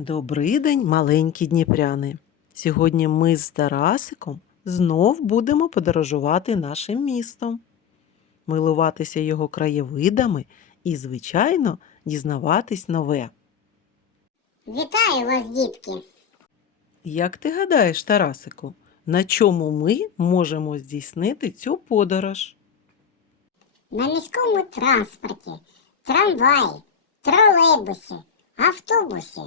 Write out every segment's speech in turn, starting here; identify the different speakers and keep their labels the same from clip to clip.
Speaker 1: Добрий день, маленькі дніпряни. Сьогодні ми з Тарасиком знов будемо подорожувати нашим містом, милуватися його краєвидами і, звичайно, дізнаватись нове.
Speaker 2: Вітаю вас, дітки!
Speaker 1: Як ти гадаєш, Тарасику, на чому ми можемо здійснити цю подорож?
Speaker 2: На міському транспорті, трамваї, тролейбусі, автобусі.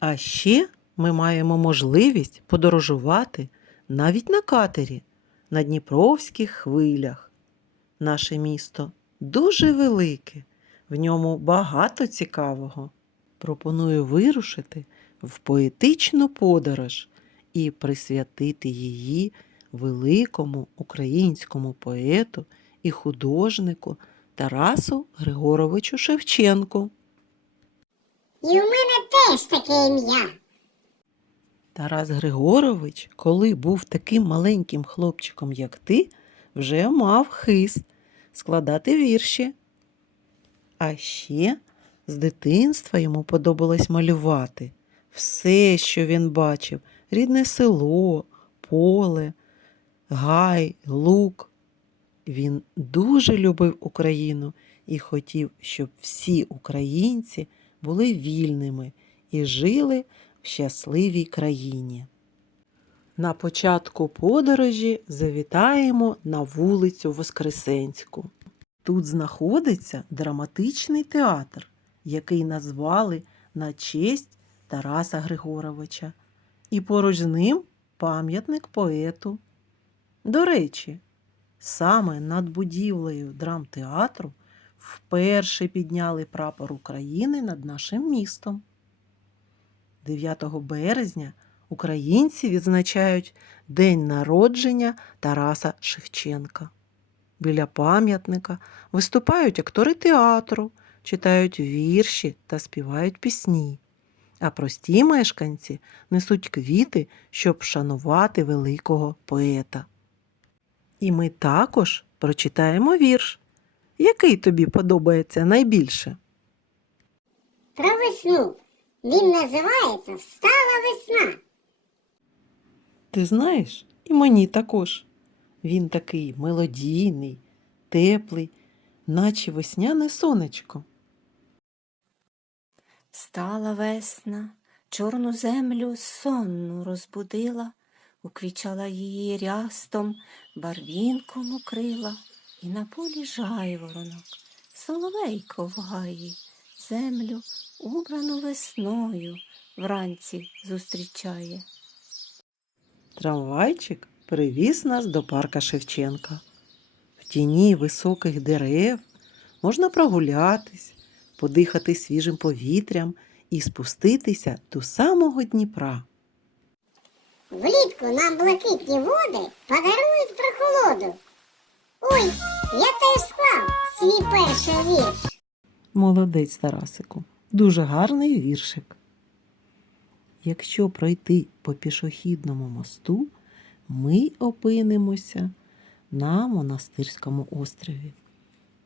Speaker 1: А ще ми маємо можливість подорожувати навіть на катері на Дніпровських хвилях. Наше місто дуже велике, в ньому багато цікавого. Пропоную вирушити в поетичну подорож і присвятити її великому українському поету і художнику Тарасу Григоровичу Шевченку.
Speaker 2: І у мене теж таке ім'я.
Speaker 1: Тарас Григорович, коли був таким маленьким хлопчиком, як ти, вже мав хист складати вірші. А ще з дитинства йому подобалось малювати все, що він бачив: рідне село, поле, гай, лук. Він дуже любив Україну і хотів, щоб всі українці були вільними і жили в щасливій країні. На початку подорожі завітаємо на вулицю Воскресенську. Тут знаходиться драматичний театр, який назвали на честь Тараса Григоровича, і поруч з ним пам'ятник поету. До речі, саме над будівлею драмтеатру вперше підняли прапор України над нашим містом. 9 березня українці відзначають День народження Тараса Шевченка. Біля пам'ятника виступають актори театру, читають вірші та співають пісні. А прості мешканці несуть квіти, щоб шанувати великого поета. І ми також прочитаємо вірш, який тобі подобається найбільше.
Speaker 2: Про весну. Він називається Встала весна.
Speaker 1: Ти знаєш, і мені також. Він такий мелодійний, теплий, наче весняне сонечко.
Speaker 3: Встала весна, чорну землю сонну розбудила, уквічала її рястом, барвінком укрила, і на полі жайворонок, соловейко в гаї, землю, убрану весною, вранці зустрічає.
Speaker 1: Трамвайчик привіз нас до парка Шевченка. В тіні високих дерев можна прогулятись, подихати свіжим повітрям і спуститися до самого Дніпра.
Speaker 2: Влітку нам блакитні води подарують прохолоду. Перший вірш.
Speaker 1: Молодець, Тарасику, дуже гарний віршик. Якщо пройти по пішохідному мосту, ми опинимося на монастирському острові.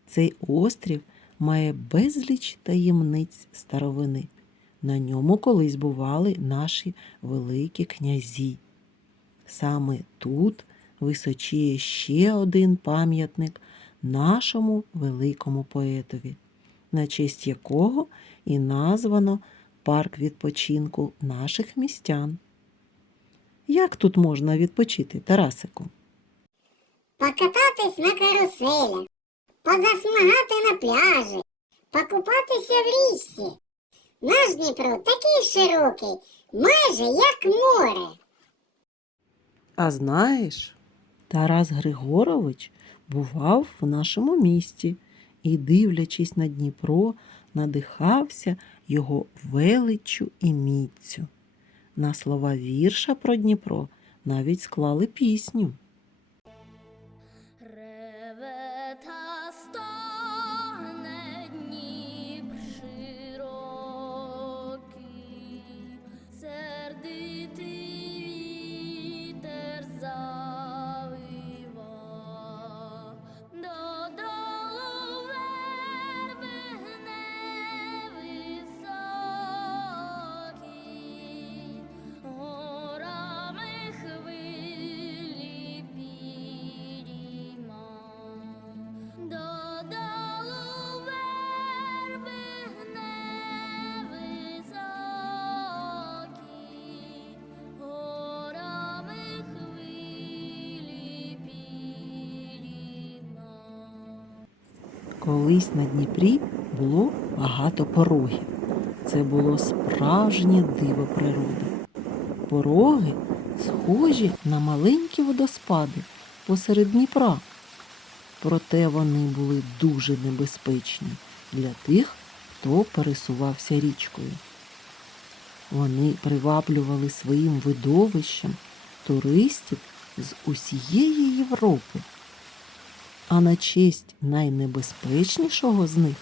Speaker 1: Цей острів має безліч таємниць старовини. На ньому колись бували наші великі князі. Саме тут височіє ще один пам'ятник нашому великому поетові, на честь якого і названо парк відпочинку наших містян. Як тут можна відпочити, Тарасику?
Speaker 2: Покататись на каруселях, позасмагати на пляжі, покупатися в річці. Наш Дніпро такий широкий, майже як море.
Speaker 1: А знаєш, Тарас Григорович бував в нашому місті і, дивлячись на Дніпро, надихався його величчю і міцю. На слова вірша про Дніпро навіть склали пісню. Колись на Дніпрі було багато порогів. Це було справжнє диво природи. Пороги схожі на маленькі водоспади посеред Дніпра. Проте вони були дуже небезпечні для тих, хто пересувався річкою. Вони приваблювали своїм видовищем туристів з усієї Європи. А на честь найнебезпечнішого з них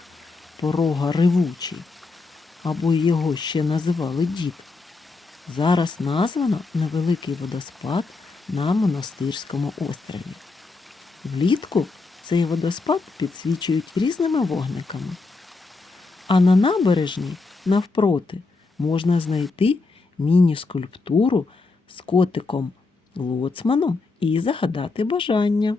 Speaker 1: порога ревучий, або його ще називали дід. Зараз названо невеликий водоспад на монастирському острові. Влітку цей водоспад підсвічують різними вогниками. А на набережні, навпроти, можна знайти міні-скульптуру з котиком лоцманом і загадати бажання.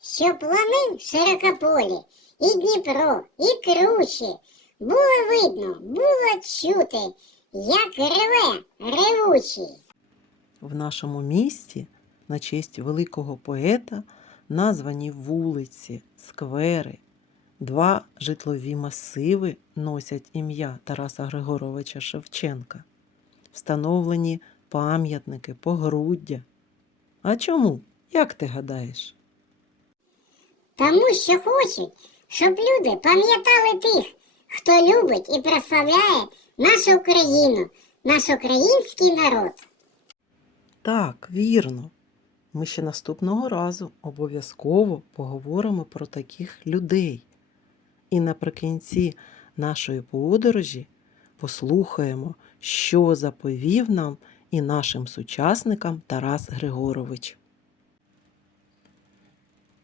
Speaker 2: Щоб плани широкополі, і Дніпро, і кручі. Було видно, було чути, як реве ревучий.
Speaker 1: В нашому місті на честь великого поета названі вулиці, сквери. Два житлові масиви носять ім'я Тараса Григоровича Шевченка. Встановлені пам'ятники, погруддя. А чому? Як ти гадаєш?
Speaker 2: Тому що хочуть, щоб люди пам'ятали тих, хто любить і прославляє нашу Україну, наш український народ.
Speaker 1: Так, вірно. Ми ще наступного разу обов'язково поговоримо про таких людей. І наприкінці нашої подорожі послухаємо, що заповів нам і нашим сучасникам Тарас Григорович.